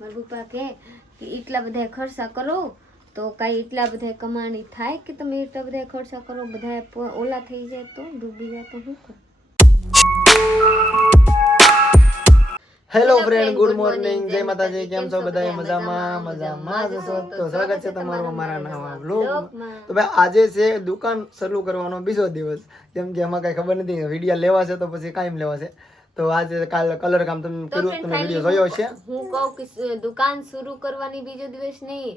મારા પપ્પા કે એટલા બધા ખર્ચા કરો તો કાંઈ એટલા બધા કમાણી થાય કે તમે એટલા બધા ખર્ચા કરો, બધા ઓલા થઈ જાય તો ડૂબી જાય તો શું કરો? હેલો ફ્રેન્ડ, ગુડ મોર્નિંગ, જય માતાજી. કેમ છો બધા? મજામાં જ છો? તો સ્વાગત છે તમારું અમારા નવા વ્લોગમાં. તો ભાઈ આજે છે દુકાન શરૂ કરવાનો બીજો દિવસ. કેમ કે એમાં કઈ ખબર નથી વિડીયો લેવા છે તો પછી કાયમ લેવા છે. તો આજે કાલ કલર કામ તમે કર્યું, તમે વિડીયો જોયો છે. હું કહું કે દુકાન શરૂ કરવાની બીજો દિવસ નહીં,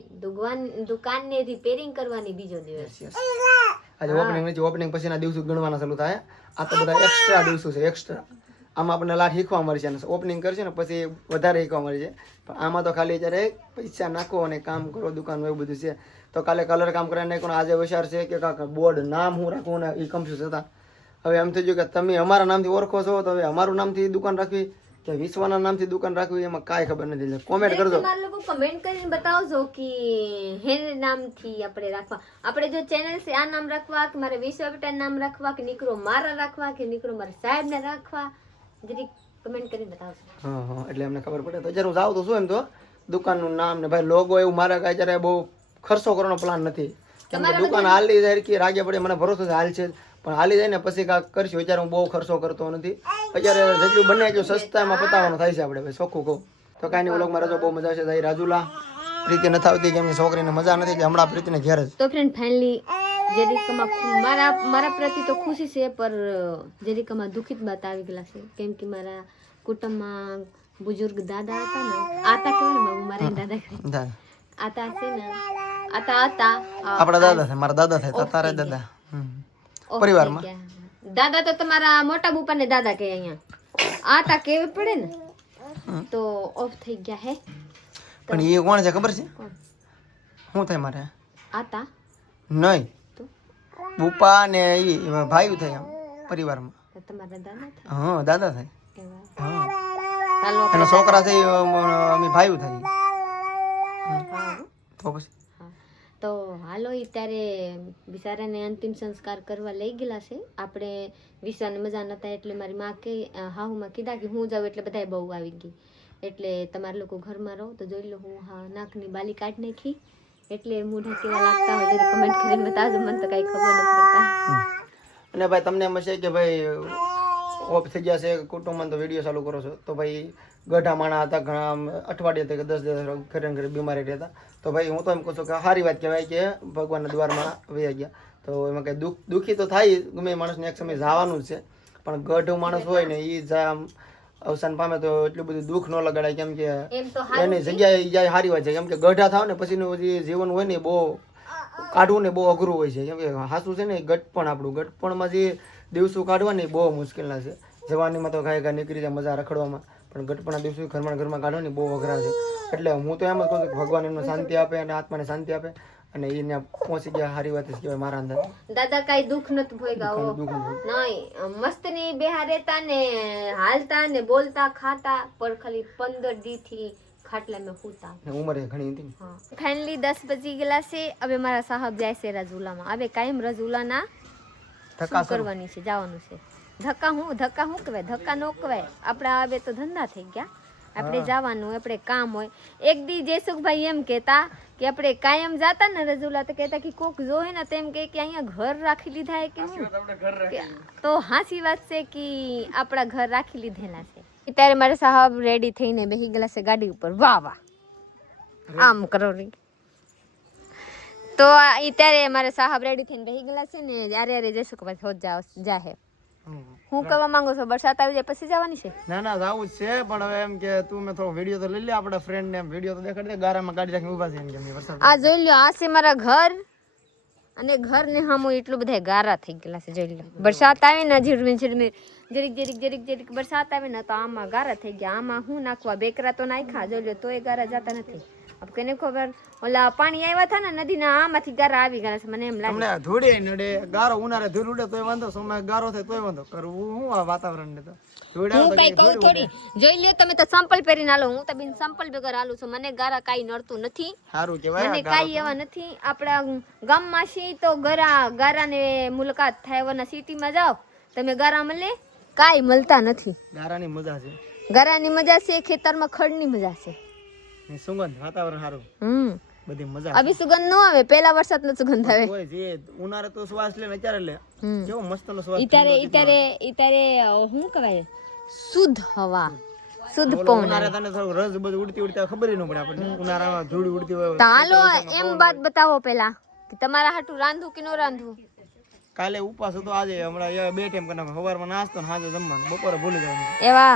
દુકાનને રિપેરિંગ કરવાની બીજો દિવસ. આજે ઓપનિંગ નથી, ઓપનિંગ પછીના દિવસો ગણવાના ચાલુ થાય. આ તો બધા એક્સ્ટ્રા દિવસો છે, એક્સ્ટ્રા. આમાં આપણને લાટ શીખવા મળશે અને ઓપનિંગ કરશે ને પછી વધારે શીખવા મળશે. પણ આમાં તો ખાલી જ્યારે પૈસા નાખો અને કામ કરો દુકાનનું એવું બધું છે. તો કાલે કલર કામ કરાવીને નાખ્યું. આજે વિચાર છે કે કાંક બોર્ડ નામ હું રાખવું ને એ કન્ફ્યુઝ હતા. હવે એમ થઈ ગયું કે તમે અમારા નામથી ઓળખો છો તો હવે અમારું નામથી દુકાન રાખવી કે વિશ્વના નામથી દુકાન રાખવી એમાં કાંઈ ખબર નથી. કોમેન્ટ કરજો, તમારા લોકો કમેન્ટ કરીને બતાવજો કે હેને નામથી આપણે રાખવા, આપણે જો ચેનલ છે આ નામ રાખવા કે મારે વિશ્વ બેટા નામ રાખવા કે નીકળો મારા રાખવા કે નીકળો મારા સાહેબને રાખવા, જરી કમેન્ટ કરીને બતાવજો. હા, એટલે અમને ખબર પડે. તો જ્યારે હું જાઉં તો શું એમ તો દુકાનનું નામ ને ભાઈ લોગો એવું મારે કાંઈ જ્યારે બહુ ખર્ચો કરવાનો પ્લાન નથી. કેમ કે દુકાન હાલી જાય કે રાગે પડે મને ભરોસો છે હાલ છે, પણ હાલી જાય ને પછી કાંઈક કરશું. અત્યારે હું બહુ ખર્ચો કરતો નથી. અત્યારે જેટલું બને એટલું સસ્તામાં પતાવવાનું થાય છે આપણે ભાઈ, ચોખ્ખું કહું તો. કાંઈ નહીં, વ્લોગમાં રહેજો, બહુ મજા આવશે. ભાઈ રાજુલા પ્રીતિ નથી આવતી કેમ કે છોકરીને મજા નથી એટલે હમણાં પ્રીતિને ઘેર જ. તો ફ્રેન્ડ ફાઇનલી જેરીકમાં મારા પ્રતિ તો ખુશી છે, પર જેરીકમાં દુઃખિત બાત આવી ગયેલા છે. કેમ કે મારા કુટુંબમાં બુજુર્ગ દાદા હતા ને, આતા કેવાય ને, મારા દાદા આતા છે ને, આતા આપણા દાદા છે, મારા દાદા થાય તારા દાદા પરિવારમાં. દાદા તો તમારા મોટા બુપા ને દાદા કે અહીંયા આતા કેવી પડે ને, તો ઓફ થઈ ગયા હે. પણ એ કોણ છે ખબર છે? શું થાય મારે? આતા નહીં, બુપા ને એ ભાઈ થાય આમ પરિવારમાં. તમારા દાદા થાય? હા, દાદા થાય. ચાલો એના છોકરા છે અમે ભાઈ થાય. તો પછી તો હાલો ત્યારે બિચારાને અંતિમ સંસ્કાર કરવા લઈ ગયેલા છે. આપણે વિશ્વાને મજા નતા એટલે મારી માં કે હાહુમાં કીધા કે હું જાઉં એટલે બધાય બહુ આવી ગઈ. એટલે તમારા લોકો ઘરમાં રહો તો જોઈ લો હું નાકની બાલી કાઢી નાખી. એટલે મોઢા કેવા લાગતા હોય જરા કમેન્ટ કરીને બતાવજો, મને તો કઈ ખબર નથી પડતા. અને ભાઈ તમને એમ હશે કે ભાઈ ઓફ થઈ ગયા છે કુટુંબમાં તો વિડીયો ચાલુ કરો છો. તો ભાઈ ગઢા માણા હતા, ઘણા અઠવાડિયે કે 10 દિવસ ઘરે ઘરે બીમારી રહેતા. તો ભાઈ હું તો એમ કહું છું કે સારી વાત કહેવાય કે ભગવાનના દ્વારમાં વહી ગયા. તો એમાં કંઈ દુઃખી તો થાય, ગમે માણસને એક સમય જવાનું જ છે. પણ ગઢ માણસ હોય ને એ અવસાન પામે તો એટલું બધું દુઃખ ન લગાડાય. કેમ કે એની જગ્યાએ જાય સારી વાત છે. કેમ કે ગઢા થાવ ને પછીનું જે જીવન હોય ને બહુ કાઢવું ને બહુ અઘરું હોય છે. કેમ કે સાચું છે ને ગઢપણ, આપણું ગઢપણમાં જે દિવસો કાઢવા ને બહુ મુશ્કેલના છે. જવાનીમાં તો કાંઈ નીકળી જાય મજા રખડવામાં, પણ ગઢપણના દિવસો ઘરમાં કાઢવાની બહુ અઘરા છે. એટલે હું તો એમ જ કહું છું કે ભગવાન એમને શાંતિ આપે અને આત્માને શાંતિ આપે. અને એને પહોંચી ગયા સારી વાત કહેવાય મારા અંદર. દાદા કઈ દુઃખ નથી ભોગવ્યો નહીં, મસ્ત ની બેહા રહેતા ને હાલતા ને બોલતા ખાતા, પર ખાલી 15 દી થી ખાટલા મેં સૂતા. ઉંમર ઘણી હતી. ફાઇનલી 10 વાગી ગયેલા છે. હવે મારા સાહેબ જાય છે રાજુલામાં. હવે કાયમ રાજુલાના ધક્કા કરવાની છે, જવાનું છે. ધક્કા હું કહેવાય, ધક્કા નો કહેવાય. આપણા હવે તો ધંધા થઈ ગયા, આપણે જવાનું, આપણે કામ હોય. એક દી જયસુખભાઈ એમ કહેતા કે આપણે કાયમ જાતા ને રજુલા તો કહેતા કે કોક જોઈ ને તેમ કે અહીંયા ઘર રાખી લીધા કે હું, તો હાસી વાત છે કે આપણા ઘર રાખી લીધેલા છે. ત્યારે મારા સાહેબ રેડી થઈને બેસી ગયેલા છે ગાડી ઉપર. વાહ વાહ, આમ કરો રી. તો ત્યારે મારા સાહેબ રેડી થઈને બેસી ગયેલા છે ને, યારે જયસુખભાઈ હોત જાહે. હું કહેવા માંગુ છું, વરસાદ આવી જાય પછી જવાની છે? ના જાવું જ છે, પણ હવે એમ કે તું મેં થોડો વિડીયો તો લઈ લે આપણા ફ્રેન્ડ ને. એમ વિડીયો તો દેખાડી દે, ગારામાં ગાડી રાખીને ઊભા છે એમ કે વરસાદ. આ જોઈ લો, આ છે મારા ઘર, અને ઘર ને સામું એટલું બધા ગારા થઈ ગયેલા છે. જોઈ લો, વરસાદ આવે ને ઝીરમી જરીક વરસાદ આવે ને તો આમાં ગારા થઈ ગયા. આમાં હું નાખવા બેકરા તો નાખ્યા, જોઈ લો તોય ગારા જતા નથી. કેને ખબર, ઓલા પાણી આવ્યા હતા ને નદીના, આમાંથી ગારા આવી ગયા છે. મને એમ લાગે તમને ધૂળે નડે, ગારો ઉનાળે ધૂળ ઉડે તોય વાંધો, સમય ગારો થાય તોય વાંધો. કરવું હું આ વાતાવરણ ને તો હું કઈ કહું થોડી. જોઈ લ્યો તમે તો સંપલ પહેરીને હાલો, હું તો બિન સંપલ વગર હાલું છું. મને ગારા કાઈ નડતું નથી, સારું કહેવાય. મને કાઈ એવા નથી. આપણા ગામમાં સી તો ગારાને મુલાકાત થાય, વરના સિટીમાં જાઓ તમે ગારા મળે, કાઈ મળતા નથી. ગારાની મજા છે, ગારાની મજા છે, ખેતરમાં ખડની મજા છે. ને સુગંધ વાતાવરણ સારું બધી મજા અભી સુગંધ નો આવે, પેલા વરસાદ નો સુગંધ આવે. કોઈ જે ઉનાળે તો શ્વાસ લે ને અત્યારે લે કેવો મસ્ત નો શ્વાસ ઈતારે શું કહેવાય, શુદ્ધ હવા, શુદ્ધ પવન. ઉનાળે તને થોડું રસ બધું ઉડતી ઉડતી ખબર ન પડે આપણને. ઉનાળામાં ધૂળ ઉડતી હોય. ચાલો એમ વાત બતાવો પેલા કે તમારા હાટું રાંધવું કે નો રાંધવું. કાલે ઉપવાસ હતો, આજે હમણાં 2 ટાઈમ કરી નાખો, સવારમાં નાસ્તો ને સાંજે જમવાનું, બપોરે ભૂલી જવાનું. એવા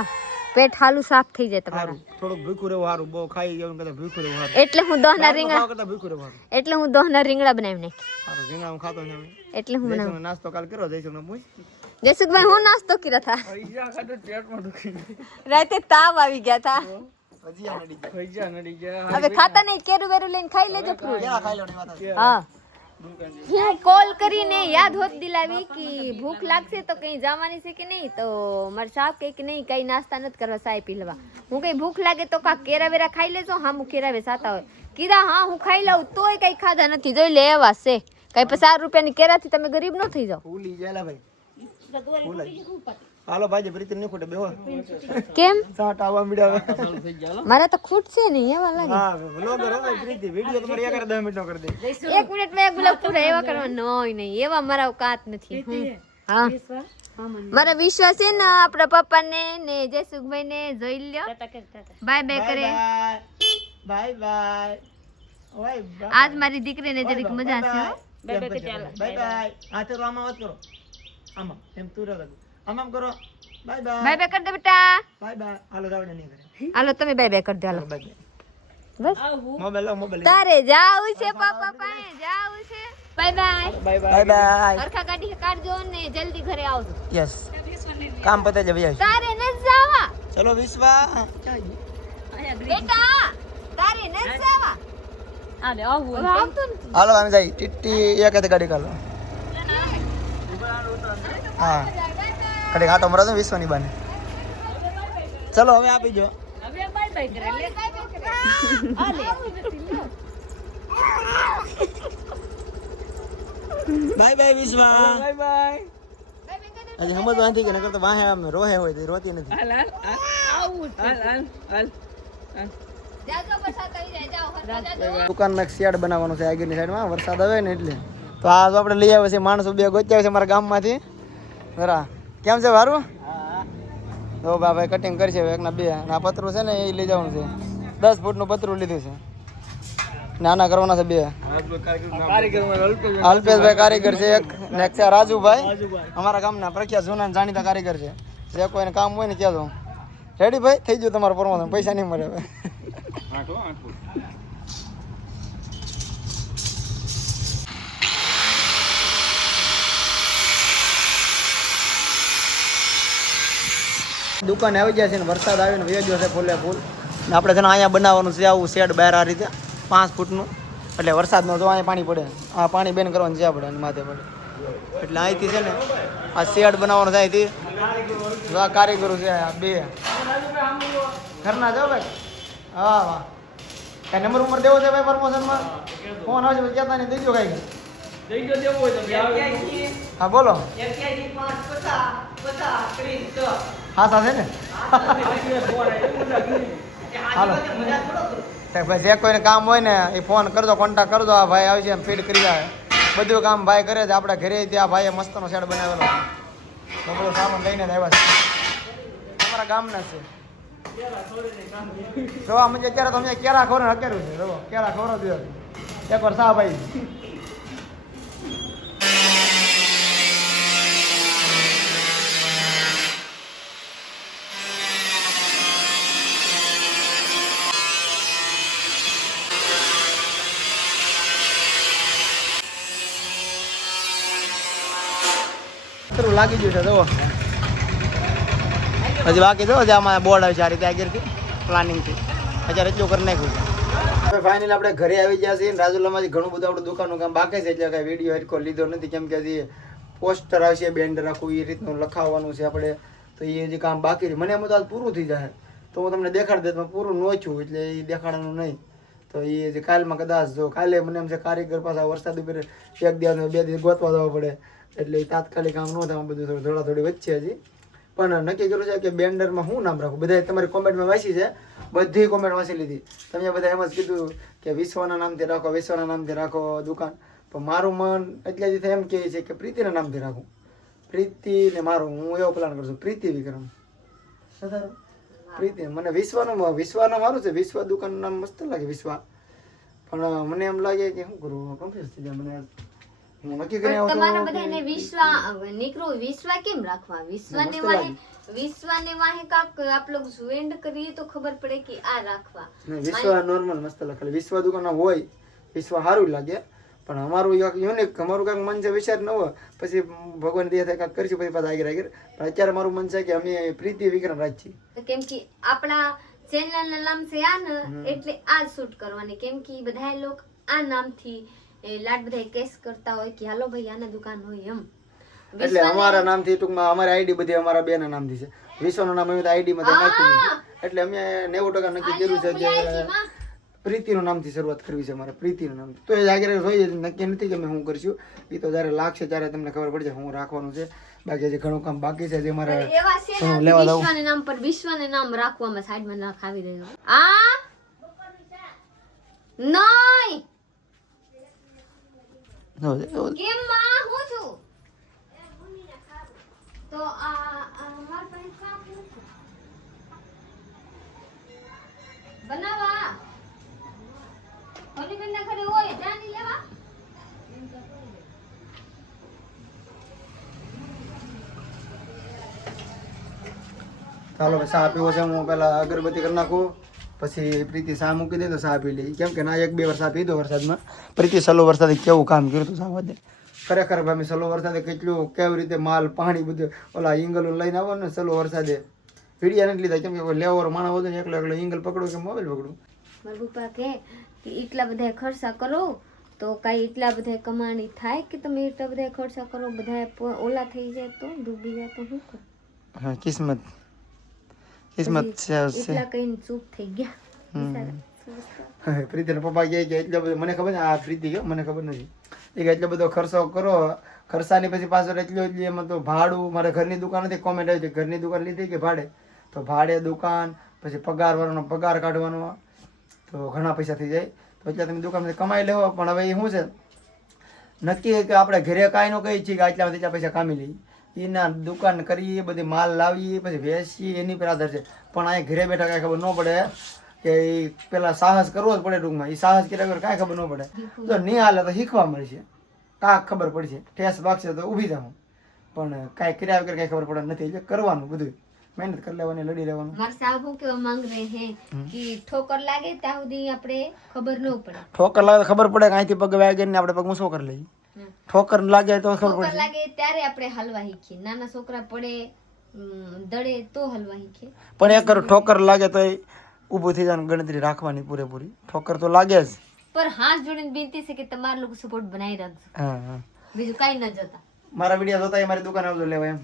પેટ હાલું સાફ થઈ જાય તમારું. થોડુંક ભૂખું રહેવું સારું, બહુ ખાઈ જવું કરતા ભૂખું રહેવું સારું. એટલે હું દોહના રીંગણા કરતા ભૂખું રહેવું સારું. એટલે હું દોહના રીંગણા બનાવી નાખી. સારું રીંગણા હું ખાતો નથી. એટલે હું જયસુખનો નાસ્તો કાલ કર્યો, જયસુખનો પૂછ. જયસુખભાઈ હું નાસ્તો કર્યો હતા. રાતે તાવ આવી ગયા હતા. હવે ખાતા નહીં, કેરું વેરું લઈને ખાઈ લેજો ફ્રૂટ. હા હું કોલ કરીને યાદ હોત દિલાવી કે ભૂખ લાગશે તો કઈ જવાની છે કે નહીં, તો મારા સાહેબ કહે કે નહીં કઈ નાસ્તા નથી કરવા, સાહેબ પી લેવા. હું કઈ ભૂખ લાગે તો કા કેરા વેરા ખાઈ લેજો. હા હું કેરા વેસાતા હોય કીધા, હા હું ખાઈ લઉં તોય કઈ ખાધા નથી. જોઈ લે એવા છે કઈ 50 રૂપિયાની કેરાથી તમે ગરીબ ન થઈ જાઓ. ભૂલી ગયેલા ભાઈ. હાલો ભાઈ પ્રીતિ ની ખોટે બેહો. કેમ સાટ આવવા મળ્યા. મારે તો ખૂટ છે નહીં એવા લાગે. હા વ્લોગર હે ભાઈ પ્રીતિ, વિડિયો તમારે 10 મિનિટનો કરી દે. 1 મિનિટમાં એક બ્લોગ પૂરા એવા કરવા નહીં, એવા મારા કાત નથી. હા મારા વિશ્વાસ છે ને આપણા પપ્પાને ને જયસુખભાઈ ને જોઈ લ્યો. બાય બાય કરે. Bye bye. ઓય આજ મારી દીકરીને જરીક મજા છે. Bye bye. આ તો આમાં વાત કરો, આમાં એમ તું રહો, આમ કરો. Bye bye. બાય બાય કર દે બેટા. Bye bye. હાલો જાવ ને નહીં કરે. હાલો તમે બાય બાય કર દો. હાલો બાય બાય. બસ મોબાઈલ તારે જાવું છે, પપ્પા પાસે જાવું છે. Bye bye. Bye bye. હરખા ગાડી કાઢજો ને જલ્દી ઘરે આવજો. યસ કામ પતે જ ભાઈ. તારે ન જાવા. ચલો વિશ્વા બેટા તારે ન જાવા. આલે આવું આવતો નથી. હાલો અમે જઈ ટીટી એક હાથે ગાડી કાઢો. હા ગાડી આટો મરા દો વિશ્વાની બાને. ચલો હવે આપી જો. હવે બાય બાય કરે લે. આલે બાય બાય વિશ્વા. Bye bye. આજે સમજવા નથી કે નકર તો વાહે આમ રોહે હોય તો રોતી નથી. હાલ જાજો વરસાદ આવી જાય. જાઓ હરખા જાજો. દુકાનમાં એક શેડ બનાવવાનું છે આગળની સાઈડમાં, વરસાદ આવે ને એટલે. તો આ જો આપણે લઈ આવ્યા છે માણસો 2 ગોત્યા છે મારા ગામમાંથી. બરા કેમ છે વારું? તો ભાઈ કટિંગ કરશે એકના 2. અને આ પતરું છે ને એ લઈ જવાનું છે. 10 ફૂટનું પતરું લીધું છે. નાના કરવાના છે 2. અલ્પેશભાઈ કારીગર છે એક, ને એક છે રાજુભાઈ, અમારા ગામના પ્રખ્યાત જૂના જાણીતા કારીગર છે. જે કોઈને કામ હોય ને કહેજો. રેડી ભાઈ થઈ ગયું તમારું પ્રમોશન, પૈસા નહીં મળે હવે. દુકાને આવી ગયા છે ને વરસાદ આવ્યો ને વેજો છે ફૂલે ફૂલ. ને આપણે છે ને અહીંયા બનાવવાનું છે આવું શેડ બહાર આ રીતે 5 ફૂટનું, એટલે વરસાદનો જો અહીંયા પાણી પડે, આ પાણી બેન કરવાનું છે આપણે અને માથે પડે. એટલે અહીંથી છે ને આ શેડ બનાવવાનો છે અહીંથી. જો આ કારીગરો છે આ 2 ઘરના જાઓ ભાઈ. હા વાહ કઈ નંબર દેવો છે ભાઈ પ્રમોશનમાં? ફોન આવશે ભાઈ કહેતા નહીં દેજો કઈ. હા બોલો. હા સાથે ને હાલો ભાઈ જે કોઈને કામ હોય ને એ ફોન કરજો, કોન્ટેક્ટ કરજો. આ ભાઈ આવશે એમ ફીડ કરી જાય, બધું કામ ભાઈ કરે છે. આપણે ઘરે ત્યાં ભાઈએ મસ્તનો શેડ બનાવેલો છે, તો બધો સામાન લઈને જ આવ્યા છે. અમારા ગામના છે. જો અમે અત્યારે તો અમે કેરા ખોર હકેલું છે. જો કેરા ખોરો દો એક વાર સા ભાઈ. લાગી ગયું છે જો હજી બાકી જો આમાં બોર્ડ આવે છે આ રીતે આગળથી પ્લાનિંગથી. અત્યારે એટલું કરી નાખ્યું છે. હવે ફાઇનલી આપણે ઘરે આવી ગયા છીએ. રાજુલામાંથી ઘણું બધું આપણું દુકાનનું કામ બાકી છે, એટલે કાંઈ વિડીયો હેરકો લીધો નથી, કેમ કે હજી પોસ્ટર આવશે, બેન્ડર આખું એ રીતનું લખાવવાનું છે આપણે, તો એ હજી કામ બાકી છે. મને એમ તો આજ પૂરું થઈ જાય તો હું તમને દેખાડી દે, પૂરું નોચ્યું એટલે એ દેખાડવાનું નહીં. તો એ જે કાલમાં કદાચ જો કાલે મને એમ છે કારીગર પાછા વરસાદ ઉપર 1 દિવસ 2 દિવસ ગોતવા જવા પડે, એટલે એ તાત્કાલિક કામ ન થાય. બધું થોડા થોડી વચ્ચે હજી પણ નક્કી કર્યું છે કે બેન્ડરમાં શું નામ રાખવું. બધાએ તમારી કોમેન્ટમાં વાંચી છે, બધી કોમેન્ટ વાંચી લીધી. તમે બધા એમ જ કીધું કે વિશ્વના નામથી રાખો, વિશ્વના નામથી રાખો દુકાન. પણ મારું મન એટલેથી એમ કહે છે કે પ્રીતિના નામથી રાખું. પ્રીતિ ને મારું, હું એવો પ્લાન કરું છું, પ્રીતિ વિક્રમ. પ્રીતિ મને વિશ્વનું મારું છે, વિશ્વ દુકાનનું નામ મસ્ત લાગે વિશ્વા. પણ મને એમ લાગે કે શું કરું, કન્ફ્યુઝ થઈ જાય મને. હું નક્કી કરી આવ્યો તમારા બધાને વિશ્વા કેમ રાખવા? વિશ્વાને વાહે કાક આપ લોગ વેન્ડ કરીએ તો ખબર પડે કે આ રાખવા. વિશ્વ નોર્મલ મસ્ત લખેલું. વિશ્વ દુકાન હોય, વિશ્વ સારું લાગે. પણ અમારું યુનિક, અમારું કાંઈક મન છે વિચાર ન હોય, પછી ભગવાન દે થાય કાંઈક કરીશું, પછી પાછા આગળ. પણ અત્યારે મારું મન છે કે અમે પ્રીતિ વિક્રમ રાખીએ. કેમ કે આપણા ચેનલ ના નામ છે આ ને, એટલે આ શૂટ કરવાની. કેમ કે બધા લોકો આ નામથી લાડ બધા કેસ કરતા હોય કે હાલો ભાઈ આના દુકાન હોય એમ. એટલે અમારા નામથી ટૂંકમાં અમારી આઈડી બધી અમારા બે ના નામથી છે. વિશ્વનું નામ અમે આઈડી માં નાખ્યું નથી. એટલે અમે 90% નક્કી કર્યું છે કે પ્રીતિનું નામથી શરૂઆત કરવી છે અમારે, પ્રીતિનું નામ. તો એ આગળ જોઈએ નક્કી નથી કે અમે શું કરશું. એ તો જયારે લાગશે ત્યારે તમને ખબર પડશે શું રાખવાનું છે. બાકી જે ઘણું કામ બાકી છે જે મારે લેવા દઉં. વિશ્વના નામ પર વિશ્વના નામ રાખવામાં સાઈડમાં ના ખાવી રહ્યો. આ નહીં કેમ માં હું છું તો આ માર પાસે કાપ નથી બનાવા ઓલી બેનના ઘરે હોય જાની લેવા. ચાલો ચા પીવો છે, હું પેલા અગરબત્તી કરી નાખું, પછી પ્રીતિ ચા મૂકી દે તો ચા પી લઈ. કેમ કે ના 1-2 વાર ચા પીધો વરસાદમાં. પ્રીતિ સલો વરસાદે કેવું કામ કર્યું હતું ચા વધે. ખરેખર ભાઈ સલો વરસાદે કેટલું કેવી રીતે માલ પાણી બધું ઓલા ઈંગલ લઈને આવો ને સલો વરસાદે વિડિયા નથી લીધા. કેમ કે લેવાનો માણસ હતો ને એકલો ઈંગલ પકડો કે મોબાઈલ પકડું. મારા પપ્પા કે એટલા બધા ખર્ચા કરો તો કઈ એટલા બધા કમાણી થાય કે તમે એટલા બધા ખર્ચા કરો બધા ઓલા થઈ જાય તો ડૂબી જાય તો શું કરો. હા કિસ્મત છે એટલા કઈ ચૂપ થઈ ગયા. પ્રીતિના પપ્પા કહે કે એટલો બધો મને ખબર છે આ પ્રીતિ ગયો મને ખબર નથી એ કે એટલો બધો ખર્ચો કરો. ખર્ચાની પછી પાછળ એટલું એમાં તો ભાડું મારે ઘરની દુકાન હતી. કોમેન્ટ આવી હતી ઘરની દુકાન લીધી કે ભાડે, તો ભાડે દુકાન પછી પગાર વાળાનો પગાર કાઢવાનો તો ઘણા પૈસા થઈ જાય. તો એટલે તમે દુકાનમાંથી કમાઈ લેવો. પણ હવે એ શું છે નક્કી કે આપણે ઘરે કાંઈ નો કહી છીએ કે આટલામાંથી એટલા પૈસા કામી લઈએ. એના દુકાન કરીએ, બધી માલ લાવીએ, પછી વેચીએ, એની પર આધાર છે. પણ અહીંયા ઘરે બેઠા કાંઈ ખબર ન પડે કે એ પેલા સાહસ કરવો જ પડે ટૂંકમાં. એ સાહસ કર્યા વગર કાંઈ ખબર ન પડે. જો નહીં હાલે તો શીખવા મળશે, કાંક ખબર પડશે, ઠેસ વાગશે તો ઊભી જાઉં. પણ કાંઈ કર્યા વગર કાંઈ ખબર પડે નથી. એટલે કરવાનું બધું મહેનત કરી લેવાની, લડી લેવાનું. મારા સાહેબ શું કેવા માંગ રહે હે કે ઠોકર લાગે ત્યાં સુધી આપણે ખબર ન પડે. ઠોકર લાગે તો ખબર પડે કે અહીંથી પગ વાગે ને આપણે પગ ઊંચો કરી લઈએ. ઠોકર લાગે તો ખબર ઠોકર પડે. લાગે ત્યારે આપણે હલવા શીખીએ. નાના છોકરા પડે દડે તો હલવા શીખે. પણ એ કર ઠોકર લાગે તો ઊભું થઈ જવાની ગણતરી રાખવાની પૂરેપૂરી. ઠોકર તો લાગે જ. પર હાથ જોડીને વિનંતી છે કે તમારા લોકો સપોર્ટ બનાવી રાખજો. હા બીજું કાઈ ન જોતા. મારા વિડીયો જોતા એ મારી દુકાને આવજો લેવા. એમ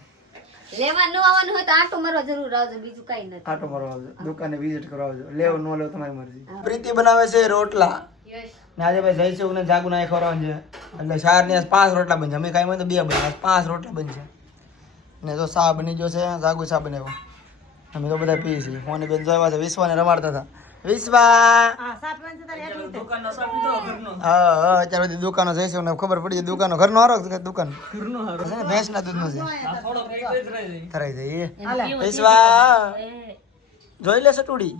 લેવા ન આવવાનું હોય તો આટો મારવા જરૂર આવજો, બીજું કાઈ નથી. આટો મારવા આવજો, દુકાને વિઝિટ કરવા આવજો. લેવો ન લેવો તમારી મરજી. પ્રીતિ બનાવે છે રોટલા. ને આજે ભાઈ જઈશું ને જાગુ ના ખવડાવવાનું છે. એટલે 4 ને 5 રોટલા બનશે. અમે કાંઈ તો 2 બને 5 રોટલા બનશે. ને તો ચા બની ગયો છે, જાગુ ચા બનાવ્યો. અમે તો બધા પીએ છીએ. ફોને બેન જોયા છે, વિશ્વાને રમાડતા હતા. વિશ્વા હા અત્યારે બધી દુકાનો જઈશું ને ખબર પડી જાય દુકાનો ઘરનો હારો કે દુકાન ભેંસના દૂધનો છે. થરાઈ જાય વિશ્વા જોઈ લે સટુડી